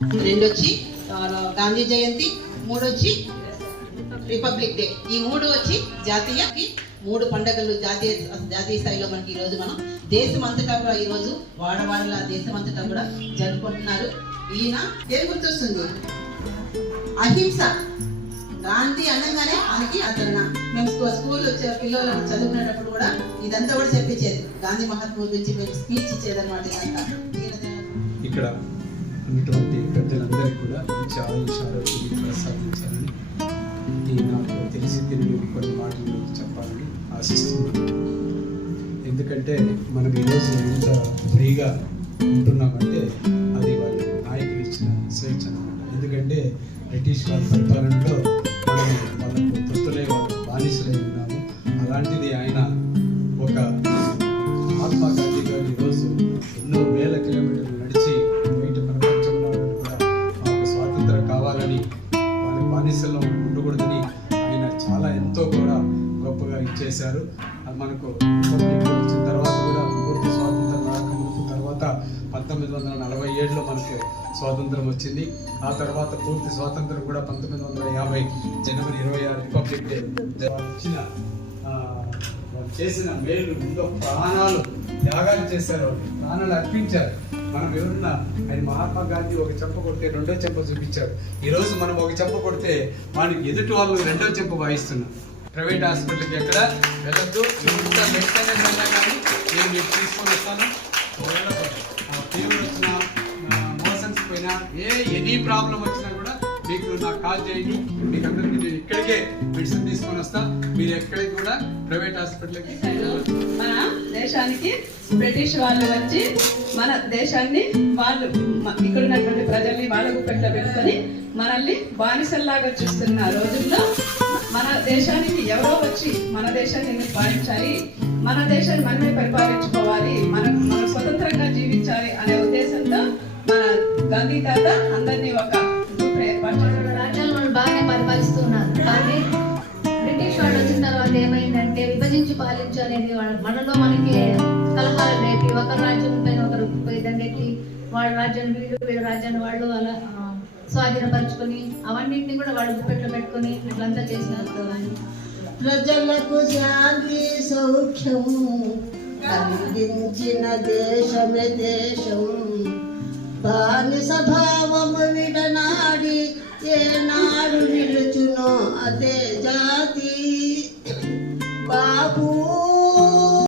రెండు వచ్చి గాంధీ జయంతి మూడు వచ్చి రిపబ్లిక్ డే. ఈ మూడు వచ్చి జాతీయ మూడు పండుగలు జాతీయ జాతీయ స్థాయిలో మనకి ఈ రోజు మనం దేశం అంతటా కూడా ఈ రోజు వాడవాడల దేశం అంతటా కూడా జరుపుకుంటున్నారు. ఈయన పేరు గుర్తొస్తుంది? అహింస. గాంధీ అనగానే మనకి అతను మేము స్కూల్ వచ్చే పిల్లలు చదువుకునేటప్పుడు కూడా ఇదంతా కూడా చెప్పించేది. గాంధీ మహాత్మా గురించి మేము స్పీచ్ ఇచ్చేదన్నమాట ఇదంతా. ఇక్కడ ఉన్నటువంటి పెద్దలందరికీ కూడా మంచి ఆలోచించాలని ప్రసాదించాలని ఈ నాకు తెలిసి తిరిగి కొన్ని మాటలు చెప్పాలని ఆశిస్తున్నాను. ఎందుకంటే మనం ఈరోజు ఎంత ఫ్రీగా ఉంటున్నామంటే అది వాళ్ళ నాయకులు ఇచ్చిన స్వేచ్ఛ అనమాట ఎందుకంటే బ్రిటిష్ వాళ్ళ పరిపాలనలో మనం వాళ్ళకు తొత్తులే వాళ్ళ బానిసలై ఉన్నాము. అలాంటిది ఆయన ఒక మహాత్మా గాంధీ గారు బానిసల్లో ఉండకూడదని ఆయన చాలా ఎంతో కూడా గొప్పగా ఇచ్చేశారు. అది మనకు రిపబ్లిక్ వచ్చిన తర్వాత కూడా పూర్తి స్వాతంత్రం రాకముందు తర్వాత పంతొమ్మిది వందల నలభై ఏడులో మనకు స్వాతంత్రం వచ్చింది. ఆ తర్వాత పూర్తి స్వాతంత్రం కూడా పంతొమ్మిది వందల యాభై జనవరి ఇరవై ఆరు రిపబ్లిక్ డే వచ్చిన చేసిన మేలు ఎంతో ప్రాణాలు త్యాగాలు చేశారు ప్రాణాలు అర్పించారు. మనం ఎవరున్నా ఆయన మహాత్మా గాంధీ ఒక చెంప కొడితే రెండో చెంప చూపించారు. ఈ రోజు మనం ఒక చెంప కొడితే వానికి ఎదుటి వాళ్ళు రెండో చెంప వాయిస్తున్నాం. ప్రైవేట్ హాస్పిటల్కి ఎక్కడ వెళ్ళొద్దు. ఎంత వెళ్ళినా కానీ నేను మీకు తీసుకొని వస్తాను. ఫీవర్ వచ్చినా మోషన్స్ పోయినా ఏ ఎనీ ప్రాబ్లం వచ్చినా కూడా మీకు నాకు కాల్ చేయండి. మీకు అందరికీ నేను ఇక్కడికే మెడిసిన్ తీసుకొని వస్తా. మీరు ఎక్కడికి కూడా ప్రైవేట్ హాస్పిటల్కి దేశానికి బ్రిటిష్ వాళ్ళు వచ్చి మన దేశాన్ని వాళ్ళు ఇక్కడ ఉన్నటువంటి ప్రజల్ని వాళ్ళ గుప్పెట్లో పెట్టుకొని మనల్ని బానిసల్లాగా చూస్తున్న రోజుల్లో మన దేశానికి ఎవరో వచ్చి మన దేశాన్ని ఎందుకు పాలించాలి మన దేశాన్ని మనమే పరిపాలించుకోవాలి మన విభజించి మనలో మనకి కలహాలు రేపి ఒక రాజ్యం పైన ఒకరు పోయి వాళ్ళ రాజ్యాన్ని వీళ్ళు వీళ్ళ రాజ్యాన్ని వాళ్ళు అలా స్వాధీనపరచుకొని అవన్నింటినీ కూడా వాళ్ళు గుప్పెట్లో పెట్టుకొని ఇట్లంతా చేసినారు ప్రజలకు శాంతి సౌఖ్యము కలిగించిన దేశమే దేశం. బానిస భావము విడనాడి ఏనాడు నిలుచునో అదే జాతి. diabo